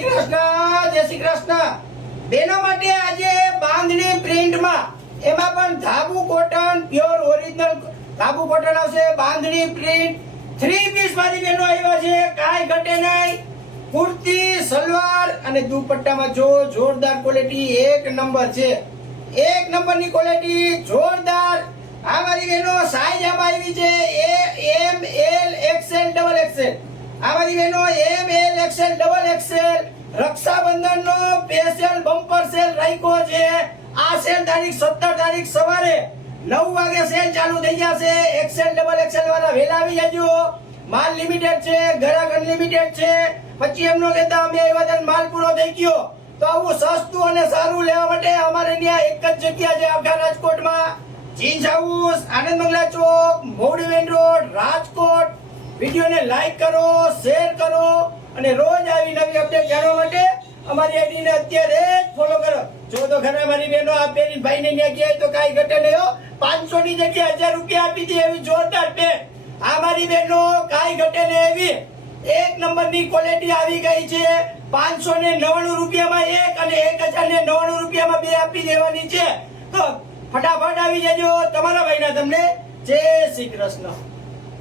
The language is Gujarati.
શ્રી કૃષ્ણ, જય શ્રી કૃષ્ણ. બેનો માટે આજે બાંધણી પ્રિન્ટમાં એમાં પણ ધાબુ કોટન પ્યોર ઓરિજિનલ ધાબુ કોટન આવશે. બાંધણી પ્રિન્ટ 3 પીસ વાળી બેનો આવ્યા છે, કાંઈ ઘટે નહીં. કુર્તી, સલવાર અને દુપટ્ટામાં જો જોરદાર ક્વોલિટી, એક નંબર છે. એક નંબરની ક્વોલિટી, જોરદાર. આ વાળી બેનો સાઈઝ આમાં આવી છે M, L, XL, double XL. આ વાળી બેનો M, L, XL, double XL. રક્ષાબંધનનો સ્પેશિયલ બમ્પર સેલ રાખ્યો છે. આ સેલ તારીખ 17 તારીખ સવારે 9 વાગે સેલ ચાલુ થઈ જશે. એક્સએલ, ડબલ એક્સએલ વાળા વહેલા આવી જજો. માલ લિમિટેડ છે, ગ્રાહક અનલિમિટેડ છે. પછી એમનો કહેતા અમે આવ્યા માલ પૂરો થઈ ગયો. તો આવું સસ્તું અને સારું લેવા માટે અમારે ત્યાં એક જ જગ્યા છે આખા રાજકોટમાં. જીન્સ હાઉસ, આનંદ મંગલા ચોક, મોવડી મેઇન રોડ, રાજકોટ. વિડીયોને લાઈક કરો, શેર કરો અને રોજ આવી નવી અપડેટ જાણવા માટે અમારી આઈડીને અત્યારે જ ફોલો કરો. જો તો ખરા મારી બહેનો આ પેરી ભાઈને ત્યાં ગયા તો કાંઈ ઘટે નહીં હો. 500 ની જગ્યાએ 1000 રૂપિયા આપી દે એવી જોરદાર પેન. આ મારી બહેનો કાંઈ ઘટે નહીં એવી એક નંબરની ક્વોલિટી આવી ગઈ છે. 599 રૂપિયામાં એક અને 1099 રૂપિયામાં બે આપી દેવાની છે. તો ફટાફટ આવી જજો. તમારા ભાઈના તમને જય શ્રી કૃષ્ણ.